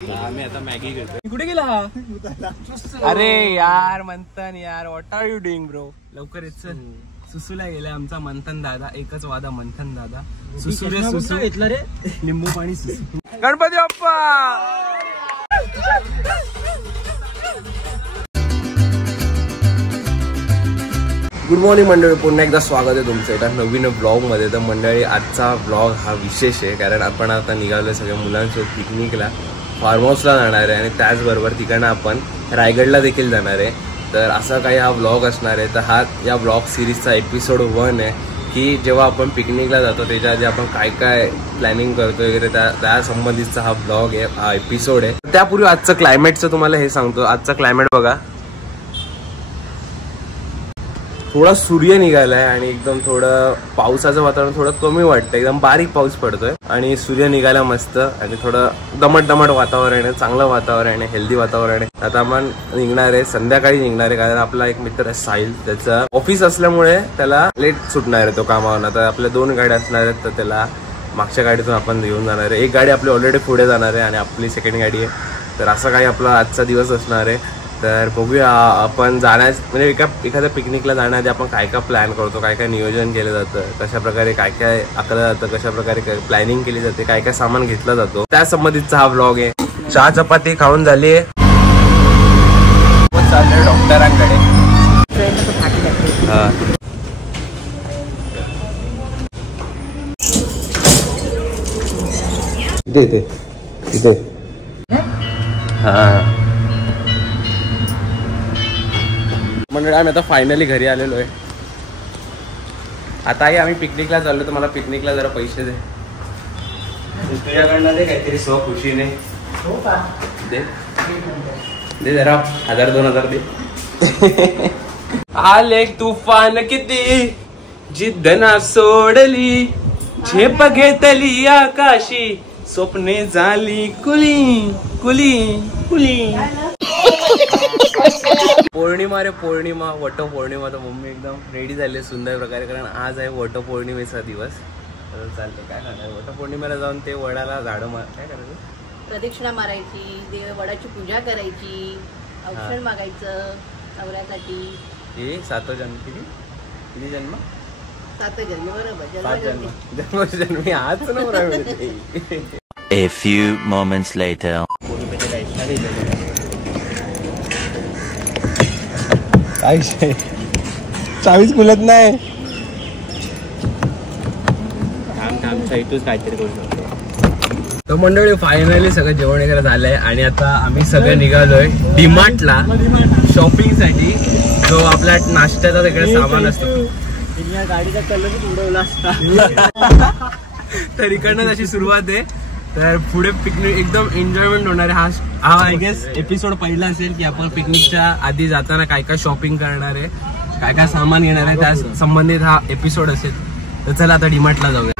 आम्ही आता मॅगी करतोय. कुठे गेला? अरे यार मंथन यार, what are you doing bro? लवकर येत चल. सुसूला गेला आमचा मंथन दादा. एकच वादा मंथन दादा. सुसू रे सुसू घेतलं रे. लिंबू पाणी सुसू. गणपती बाप्पा. गुड मॉर्निंग मंडळी, पुन्हा एकदा स्वागत आहे तुमचं एका नवीन ब्लॉगमध्ये. तर मंडळी, आजचा ब्लॉग हा विशेष आहे, कारण आपण आता निघालो सगळ्या मुलांसोबत पिकनिकला, फार्म हाऊसला जाणार आहे आणि त्याचबरोबर तिकडनं आपण रायगडला देखील जाणार आहे. तर असा काही हा ब्लॉग असणार आहे. तर हा या ब्लॉग सिरीजचा एपिसोड 1 आहे, की जेव्हा आपण पिकनिकला जातो त्याच्या आधी आपण काय काय प्लॅनिंग करतो वगैरे त्या संबंधितचा हा ब्लॉग आहे, हा एपिसोड आहे. त्यापूर्वी आजचं क्लायमेटचं तुम्हाला हे सांगतो. आजचं क्लायमेट बघा, थोडा सूर्य निघालाय आणि एकदम थोडं पावसाचं वातावरण थोडं कमी वाटतं. एकदम बारीक पाऊस पडतोय आणि सूर्य निघाला मस्त आणि थोडं दमट वातावरण आहे, चांगलं वातावरण आहे, हेल्दी वातावरण आहे. आता आपण निघणार आहे, संध्याकाळी निघणार आहे, कारण आपला एक मित्र आहे साहिल, त्याचं ऑफिस असल्यामुळे त्याला लेट सुटणार आहे तो कामावरून. आता आपल्या 2 गाड्या असणार आहेत, तर त्याला मागच्या गाडीतून आपण घेऊन जाणार आहे. एक गाडी आपली ऑलरेडी पुढे जाणार आहे आणि आपली सेकंड गाडी आहे. तर असं काही आपला आजचा दिवस असणार आहे. तर बघूया आपण जाण्यास म्हणजे एखाद्या पिकनिकला जाण्याआधी आपण काय काय प्लॅन करतो, काय काय नियोजन केलं जातं, कशा प्रकारे काय काय आखलं जातं, कशा प्रकारे प्लॅनिंग केली जाते, काय काय सामान घेतलं जातो, त्या संबंधितचा हा व्लॉग आहे. चहा चपाती खाऊन झाली आहे, चाललंय डॉक्टरांकडे. इथे इथे हा म्हणजे आम्ही आता फायनली घरी आलेलो आहे. आता आम्ही पिकनिकला चाललो, तर मला पिकनिकला जरा पैसे दे. तुझ्याकडनं दे काहीतरी खुशीने. दे दे जरा 1000-2000 दे. आले तुफान किती, जिद्द ना सोडली, झेप घेतली आकाशी, स्वप्ने झाली कुली कुली कुली. पौर्णिमा रे पौर्णिमा, वटपौर्णिमा. तर मम्मी एकदम रेडी झाली सुंदर प्रकारे, कारण आज आहे वटपौर्णिमेचा दिवस. तर चालते काय करणार, वटपौर्णिमेला जाऊन ते वडाला झाडं काय करायचं, प्रदक्षिणा मारायची, वडाची पूजा करायची, औषध मागायचं नवऱ्यासाठी. हे 7 जन्म किती जन्म? 7 जन्म बरोबर. 7 जन्मी आज नवरा मिळते. A few moments later. काय चावीच खुलत नाही. इथूच काहीतरी करू शकतो. तर मंडळी, फायनली सगळं जेवण वगैरे झालंय आणि आता आम्ही सगळे निघालोय डीमार्टला शॉपिंग साठी. जो आपला नाश्त्याचा सगळं सामान असतो, गाडीचा कलर उडवला असता. तर इकडनं अशी सुरुवात आहे. तर पुढे पिकनिक एकदम एन्जॉयमेंट होणार आहे. हा आय गेस एपिसोड पहिला असेल की आपण पिकनिकच्या आधी जाताना काय काय शॉपिंग करणार आहे, काय काय सामान घेणार आहे, त्या संबंधित हा एपिसोड असेल. तर चला आता डीमार्टला जाऊया.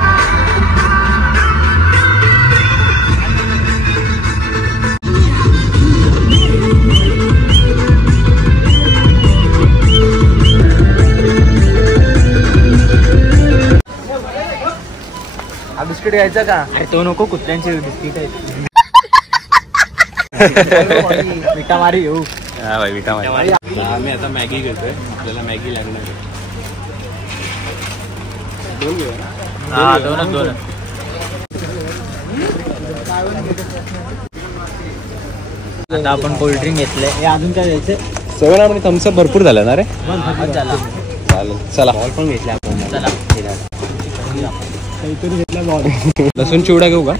हा बिस्किट घ्यायचा का? अरे तो नको, कुत्र्यांचे बिस्किट आहेत. विटा मारी येऊ. हा भाई, विटा मारी. आम्ही आता मॅगी घेतोय, आपल्याला मॅगी लागणार आहे. 2 घेऊ ना? हा 2. आता आपण कोल्ड्रिंक घेतलंय. हे अजून काय घ्यायचंय? 7 आणि थम्सअप भरपूर झालं ना रे. चालेल, चला बॉल पण घेतला आपण. चला लसूण चिवडा घेऊ का?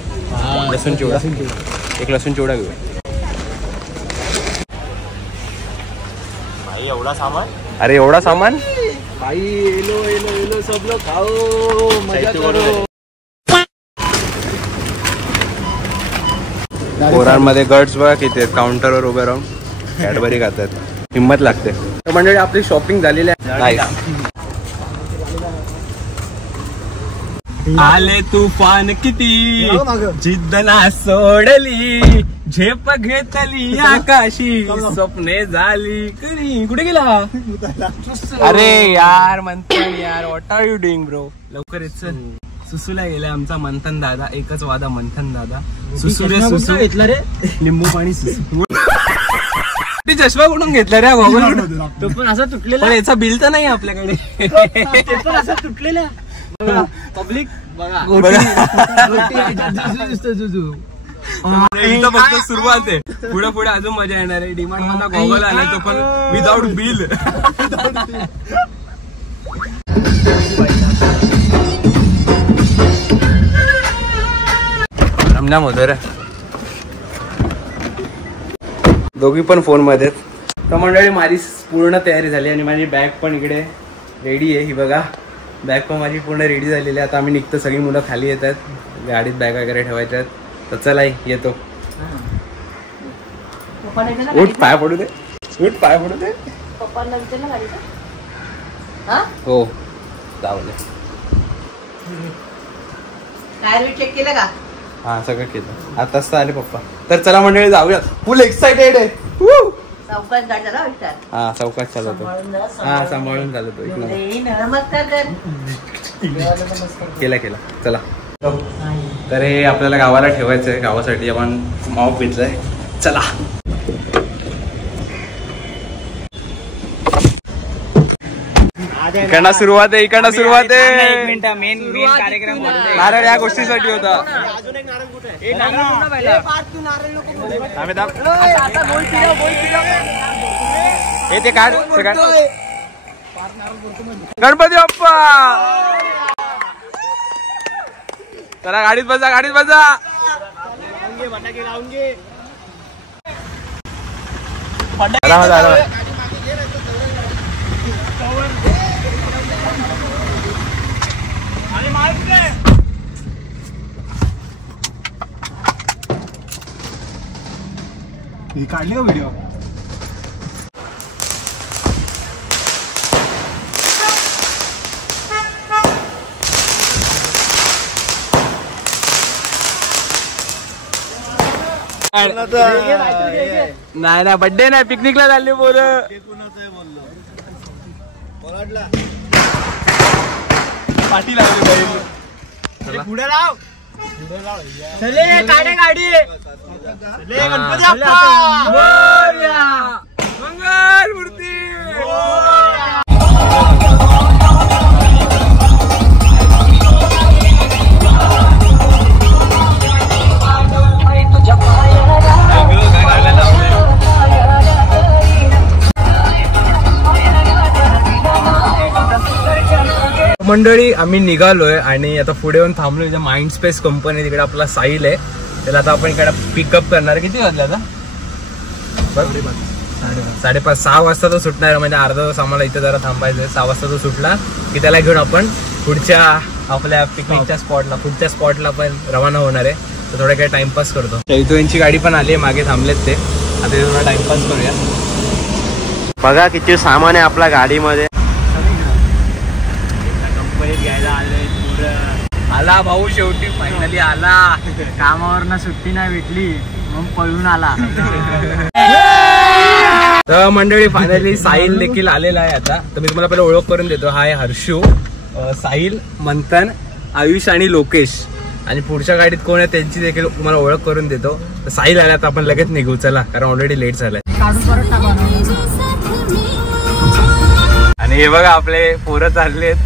लसूण चिवडा, एक लसूण चिवडा घेऊ. भाई एवढा सामान? अरे एवढा सामान भाई. येलो सब लोग खाओ, मजा करो. पोरांमध्ये गट्स बघा किती आहेत, काउंटरवर उभे राहून कॅडबरी खातात. हिंमत लागते. तर मंडळी, आपली शॉपिंग झालेली आहे. आले तुफान किती, जिद्द ना सोडली, झेप घेतली आकाशी, स्वप्ने झाली करी. कुठे गेला? अरे यार मंथन यार, what are you doing bro? लवकर येत चल. सुसूला गेला आमचा मंथन दादा, एकच वादा मंथन दादा. सुसू रे सुसू घेतला रे, लिंबू पाणी सुसू. चष्मा कुठून घेतला रे गॉगल? तो पण असा तुटलेला, पण याचा बिल तर नाही आपल्याकडे. ते पण असा तुटलेला. पब्लिक बघा इथं फक्त सुरुवात आहे, पुढे पुढे अजून मजा येणार आहे. डिमांड मध्ये गॉगल आणायचो पण विदाउट बिल. रमजाम होतो रे. दोघी पण फोन मध्ये. तर मंडळी माझी पूर्ण तयारी झाली आणि माझी बॅग पण इकडे रेडी आहे. ही बघा बॅग पण माझी पूर्ण रेडी झालेली आहे. आता आम्ही निघतो, सगळी मुलं खाली येतात, गाडीत बॅग वगैरे ठेवायच्यात. तर चला येतो. उठ पाय पडू दे, उठ पाय पडू दे. पप्पांना विचारलं गाडीचं? हो जाऊ दे. टायर चेक केलं का? हा सगळं केलं, आताच तर आले पप्पा. तर चला मंडळी जाऊया, फुल एक्साइटेड आहे. चौकात गाडी झाला विचार. हा चौकात चालवतो. हा सांभाळून चालवतो. नमस्कार कर. केला केला. चला. तर हे आपल्याला गावाला ठेवायचं आहे, गावासाठी आपण माव पितलंय. चला. इकडनं सुरुवात आहे, इकडनं सुरुवात आहे. मेन कार्यक्रम नारळ या गोष्टीसाठी होता. हे ते काढ गणपती बाप्पा. चला गाडीत बसा, गाडीत बसा. काढली का व्हिडिओ? नाही ना बर्थडे नाही, पिकनिकला चालली पोरं. पाठी लागली बैल. पुढे लाव, चले काढे गाडी. गणपती बाप्पा मंगल मूर्ती. मंडळी आम्ही निघालोय आणि आता पुढे येऊन थांबलोय. माइंड स्पेस कंपनी तिकडे आपला साहिल आहे, त्याला आता आपण इकडे पिकअप करणार. किती वाजले आता? 5:30 6 वाजता तो सुटणार, म्हणजे अर्धा तास आम्हाला इथे जरा थांबायचं आहे. 6 वाजता तो सुटला की त्याला घेऊन आपण पुढच्या आपल्या पिकनिकच्या स्पॉटला, पुढच्या स्पॉटला पण रवाना होणार आहे. तर थोडं काही टाइमपास करतो. यांची गाडी पण आली आहे, मागे थांबलेत ते. आता थोडा टाइमपास करूया. बघा किती सामान आहे आपल्या गाडीमध्ये. घ्यायला आले आला भाऊ, शेवटी फायनली आला. कामावरनं सुट्टी नाही भेटली मग पळून आला. तर मंडळी फायनली साहिल देखील आलेला आहे. आता तर मी तुम्हाला पहिला ओळख करून देतो. हा आहे हर्षू, साहिल, मंथन, आयुष आणि लोकेश. आणि पुढच्या गाडीत कोण आहे त्यांची देखील तुम्हाला ओळख करून देतो. तर साहिल आला तर आपण लगेच निघू. चला, कारण ऑलरेडी लेट झालाय. आणि हे बघा आपले पोरं चाललेत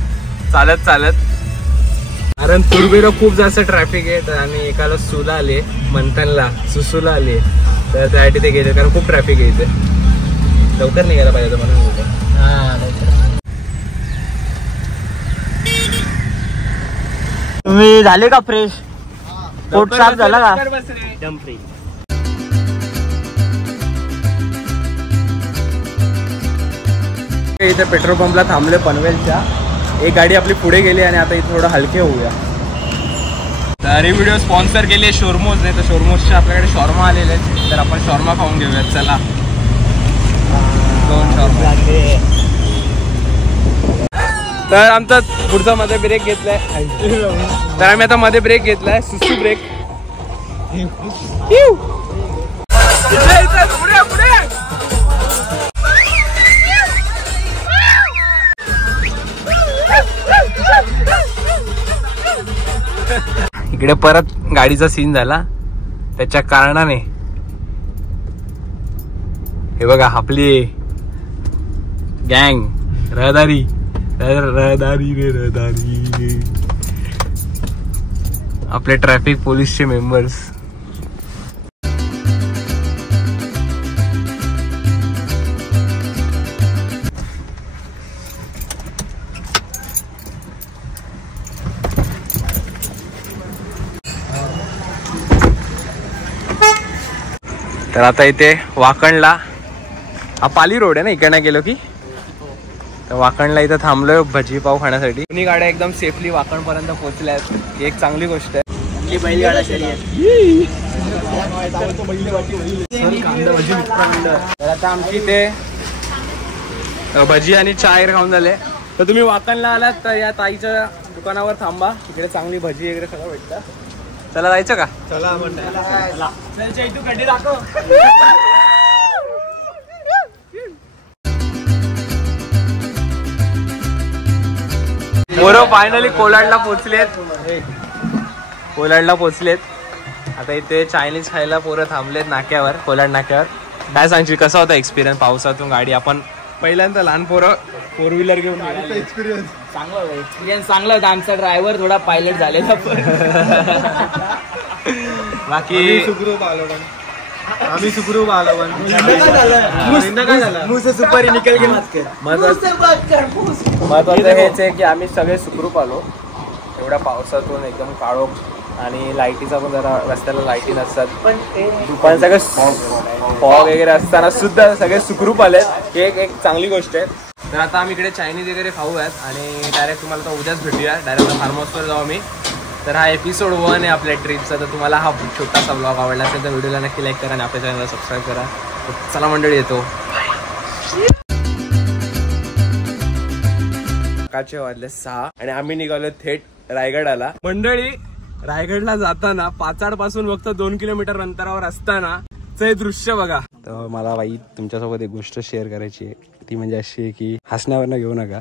चालत चालत, कारण तुर्बेला खूप जास्त ट्रॅफिक आहे. तर आणि एकाला सुला आले, मंथनला सुसूला आले, तर त्यासाठी ते गेले, कारण खूप ट्रॅफिक आहे इथे. लवकर निघायला पाहिजे म्हणून. तुम्ही झाले का फ्रेश? पोट साफ झाला का? एकदम फ्री. इथे पेट्रोल पंपला थांबले पनवेलच्या. एक गाडी आपली पुढे गेली आणि आता इथे थोडं हलके होऊया. तर ही व्हिडिओ स्पॉन्सर केली शोरमोज ने. तर शोरमोजचे आपल्याकडे शॉर्मा आलेले आहेत, तर आपण शॉर्मा खाऊन घेऊयात. चला, 2 शॉर्मा. तर आमचा पुढचा मध्ये ब्रेक घेतलाय. तर आम्ही आता मध्ये ब्रेक घेतलाय, सुसू ब्रेक. इकडे परत गाडीचा सीन झाला त्याच्या कारणाने. हे बघा आपली गँग रहदारी रहदारी रे रहदारी, आपले ट्रॅफिक पोलीसचे मेंबर्स. तर आता इथे वाकणला, हा पाली रोड आहे ना, इकडनं गेलो की. तर वाकणला इथं थांबलोय भजी पाव खाण्यासाठी. दोन्ही गाड्या एकदम सेफली वाकण पर्यंत पोहोचल्या आहेत, ही एक चांगली गोष्ट आहे. बैलगाडा शर्यत. तर आता आमची इथे भजी आणि चाय खाऊन झाले. तर तुम्ही वाकणला आलात तर या ताईच्या दुकानावर थांबा, तिकडे चांगली भजी वगैरे सगळं भेटतं. चला जायचं का? चला तू कधी दाखव. पोरं फायनली कोलाडला पोचलेत. आता इथे चायनीज खायला पोरं थांबलेत नाक्यावर, कोलाड नाक्यावर. काय सांगशील कसा होता एक्सपिरियन्स पावसातून गाडी? आपण पहिल्यांदा लहान पोरं 4 व्हीलर घेऊन एक्सपिरियन्स चांगला होता. आमचा ड्रायव्हर थोडा पायलट झालेला. बाकी आम्ही सुखरूप आलो. सुपारी निकल गे. महत्वाचं हेच आहे की आम्ही सगळे सुखरूप आलो एवढ्या पावसातून, एकदम काळोख आणि लाईटीचा पण जरा रस्त्याला लाईटी नसतात, पण सगळं फॉग वगैरे असताना सुद्धा सगळे सुखरूप आले, ही एक चांगली गोष्ट आहे. तर आता आम्ही इकडे चायनीज वगैरे खाऊयात आणि डायरेक्ट तुम्हाला तर उद्याच भेटूया, डायरेक्ट फार्म हाऊसवर जाऊ आम्ही. तर हा एपिसोड 1 आहे आपल्या ट्रिपचा. तर तुम्हाला हा छोटासा ब्लॉग आवडला असेल तर व्हिडिओला नक्की लाईक करा आणि आपल्या चॅनलला सबस्क्राईब करा. चला मंडळी, येतो. सकाळचे वाजले 6 आणि आम्ही निघालो थेट रायगडाला. मंडळी, रायगडला जाताना पाचाड पासून फक्त 2 किलोमीटर अंतरावर असताना हे दृश्य बघा. तर मला बाई तुमच्यासोबत एक गोष्ट शेअर करायची आहे, ती म्हणजे अशी आहे की हसण्यावर घेऊ नका.